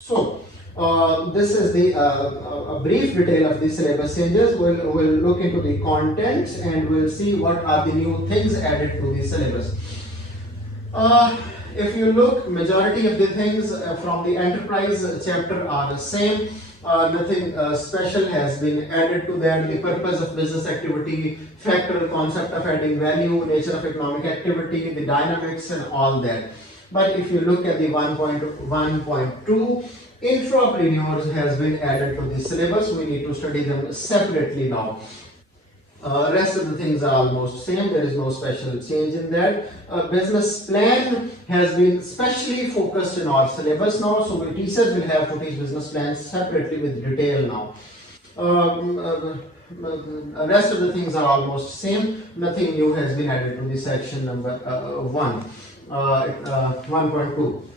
So, this is the a brief detail of the syllabus changes. We'll look into the contents and we'll see what are the new things added to the syllabus. If you look, majority of the things from the enterprise chapter are the same. Nothing special has been added to that. The purpose of business activity, factor, concept of adding value, nature of economic activity, the dynamics and all that. But if you look at the 1.1.2, intrapreneurs has been added to the syllabus. We need to study them separately now. Rest of the things are almost same. There is no special change in that. Business plan has been specially focused in our syllabus now, so teachers will have to teach business plans separately with detail now. Rest of the things are almost same. Nothing new has been added to the section number 1.2.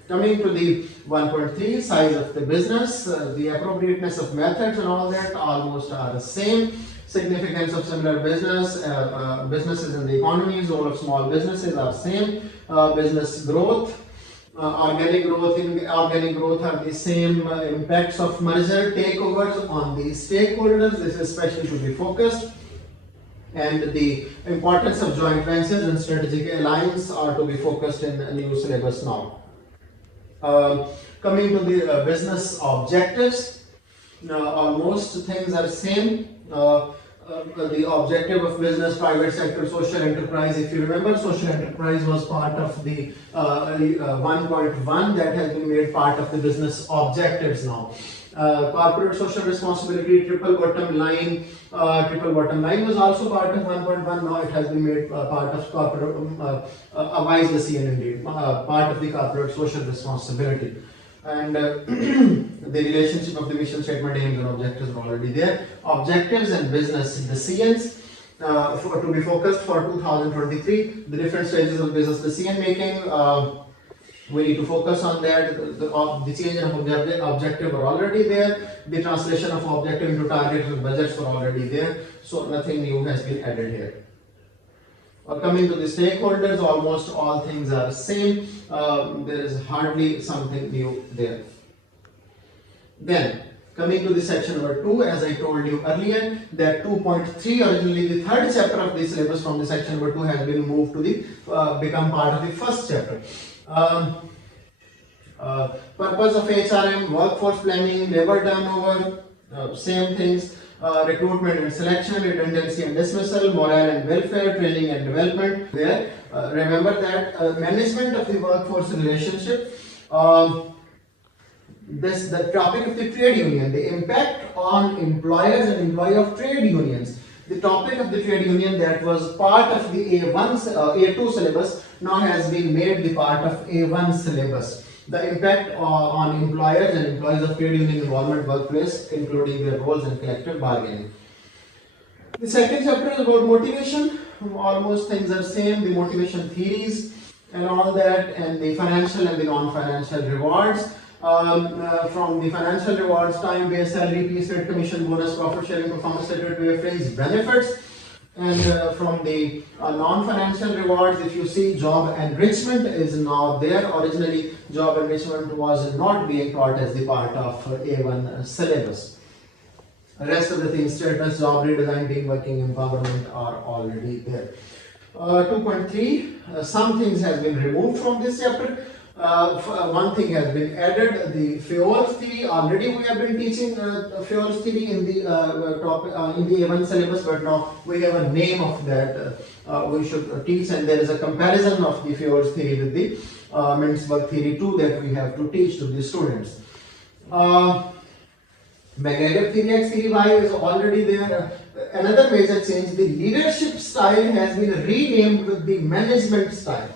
Coming to the 1.3, size of the business, the appropriateness of methods and all that almost are the same. Significance of similar businesses in the economy, role of small businesses are same. Business growth, organic growth are the same. Impacts of merger takeovers on the stakeholders, this is especially to be focused. And the importance of joint ventures and strategic alliance are to be focused in a new syllabus now. Coming to the business objectives, almost things are same. The objective of business, private sector, social enterprise. If you remember, social enterprise was part of the 1.1 that has been made part of the business objectives now. Corporate social responsibility, triple bottom line was also part of 1.1. Now it has been made part of corporate, a wise decision indeed, part of the corporate social responsibility. And the relationship of the mission statement, aims and objectives are already there. Objectives and business decisions to be focused for 2023. The different stages of business decision making, we need to focus on that. The change of objective are already there. The translation of objective into targets and budgets were already there. So nothing new has been added here. Coming to the stakeholders, almost all things are the same. There is hardly something new there. Then, coming to the section number 2, as I told you earlier, that 2.3, originally the third chapter of the syllabus from the section number 2 has been moved to the become part of the first chapter. Purpose of HRM, workforce planning, labor turnover, same things. Recruitment and selection, redundancy and dismissal, morale and welfare, training and development. There, remember that management of the workforce relationship. The topic of the trade union, the impact on employers and employee of trade unions. The topic of the trade union that was part of the A2 syllabus now has been made the part of A1 syllabus. The impact on employers and employees of trade union involvement workplace, including their roles and collective bargaining. The second chapter is about motivation. Almost things are same. The motivation theories and all that, and the financial and the non-financial rewards. From the financial rewards, time-based salary, piece rate, commission, bonus, profit sharing, performance related VFAs, benefits. And from the non-financial rewards, if you see, job enrichment is now there. Originally, job enrichment was not being taught as the part of A1 syllabus. The rest of the things, status, job redesign, team working, empowerment are already there. 2.3, some things has been removed from this chapter. One thing has been added, the Fayol's theory. Already we have been teaching Fayol's theory in the in the A1 syllabus, but now we have a name of that we should teach, and there is a comparison of the Fayol's theory with the Mintzberg theory too that we have to teach to the students. Magnetic theory X theory Y is already there. Another major change, the leadership style has been renamed with the management style.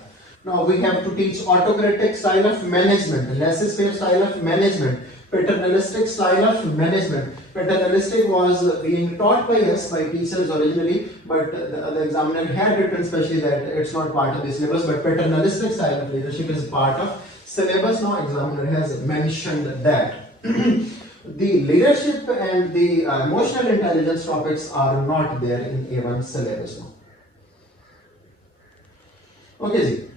Now we have to teach autocratic style of management, laissez-faire style of management, paternalistic style of management. Paternalistic was being taught by us, by teachers originally, but the examiner had written especially that it's not part of the syllabus, but paternalistic style of leadership is part of syllabus. Now examiner has mentioned that. The leadership and the emotional intelligence topics are not there in A1 syllabus now. Okay,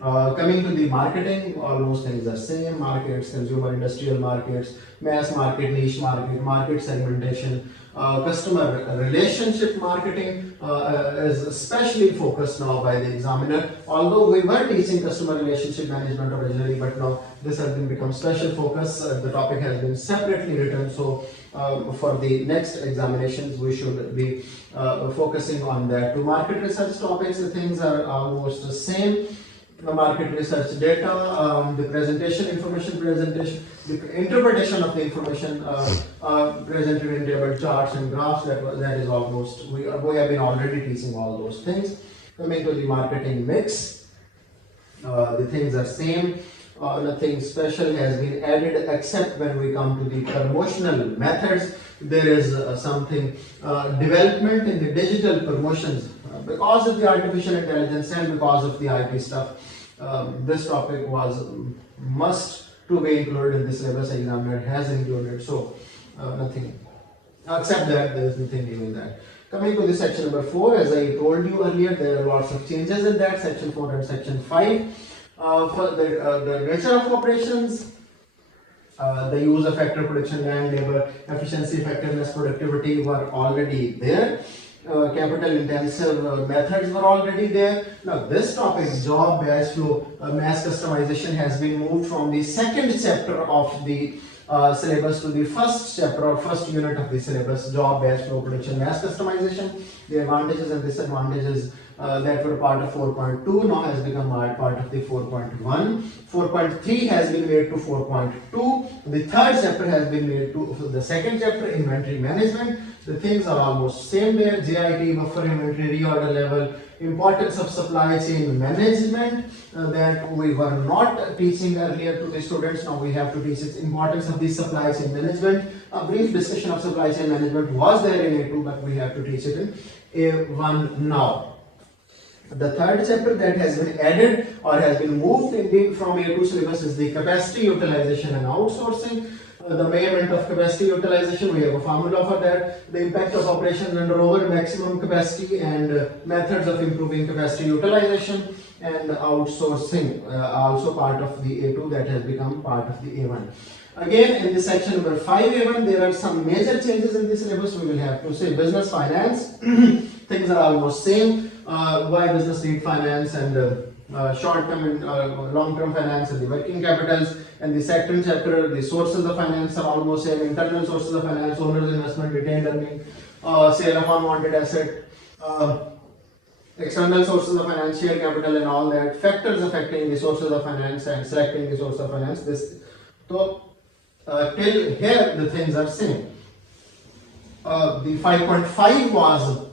Coming to the marketing, almost things are same. Markets, consumer industrial markets, mass market, niche market, market segmentation, customer relationship marketing is especially focused now by the examiner. Although we were teaching customer relationship management originally, but now this has been become special focus. The topic has been separately written, so for the next examinations we should be focusing on that. To market research topics, the things are almost the same. The market research data, the presentation information presentation, the interpretation of the information presented in table charts and graphs, that is almost, we have been already teaching all those things. Coming to the marketing mix, the things are same. Nothing special has been added except when we come to the promotional methods. There is something development in the digital promotions because of the artificial intelligence and because of the IT stuff. This topic was must to be included in the syllabus. Examiner has included, so nothing except that there is nothing new in that. Coming to the section number 4, as I told you earlier, there are lots of changes in that section 4 and section 5. For the nature of operations, the use of factor, production, land, labor, efficiency, effectiveness, productivity were already there. Capital intensive methods were already there. Now this topic, job batch flow, mass customization, has been moved from the second chapter of the syllabus to the first chapter or first unit of the syllabus, job batch flow, production, mass customization. The advantages and disadvantages that were part of 4.2 now has become part of the 4.1. 4.3 has been made to 4.2. The third chapter has been made to the second chapter, inventory management. The things are almost same there. JIT, buffer inventory, reorder level, importance of supply chain management that we were not teaching earlier to the students. Now we have to teach its importance of the supply chain management. A brief discussion of supply chain management was there in A2, but we have to teach it in A1 now. The third chapter that has been added or has been moved from A2 syllabus is the capacity utilization and outsourcing. The measurement of capacity utilization, we have a formula for that. The impact of operation under over maximum capacity and methods of improving capacity utilization, and outsourcing, also part of the A2 that has become part of the A1. Again, in the section number 5A1, there are some major changes in the syllabus. We will have to say business finance. Things are almost same. Why business need finance, and short-term and long-term finance, and the working capitals. And the second chapter, the sources of finance are almost same. Internal sources of finance, owner's investment, retained earning, sale of unwanted asset, external sources of finance, share capital, and all that. Factors affecting the sources of finance and selecting the source of finance. So till here the things are same. The 5.5 was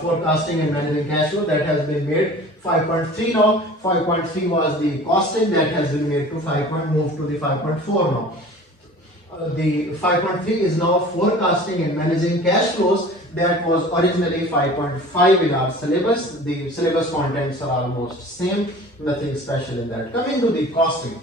forecasting and managing cash flow, that has been made 5.3 now. 5.3 was the costing, that has been made to moved to the 5.4 now. The 5.3 is now forecasting and managing cash flows. That was originally 5.5 in our syllabus. The syllabus contents are almost same, nothing special in that. Coming to the costing,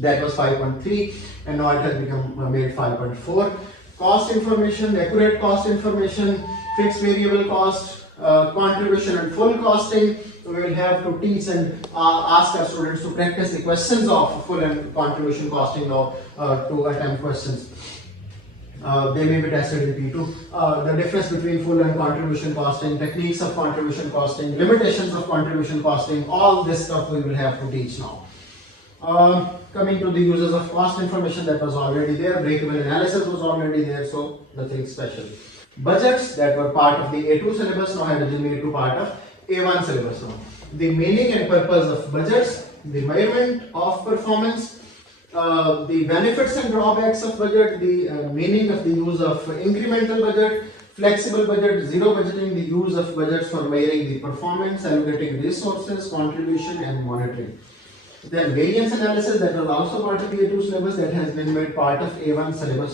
that was 5.3 and now it has become made 5.4. Cost information, accurate cost information, fixed variable cost, contribution and full costing. We will have to teach and ask our students to practice the questions of full and contribution costing now to attempt questions. They may be tested in P2. The difference between full and contribution costing, techniques of contribution costing, limitations of contribution costing, all this stuff we will have to teach now. Coming to the uses of cost information, that was already there. Break-even analysis was already there, so nothing special. Budgets that were part of the A2 syllabus now have been made to part of A1 syllabus now. The meaning and purpose of budgets, the measurement of performance, the benefits and drawbacks of budget, the meaning of the use of incremental budget, flexible budget, zero budgeting, the use of budgets for measuring the performance, allocating resources, contribution and monitoring. Then variance analysis, that was also part of the A2 syllabus, that has been made part of A1 syllabus.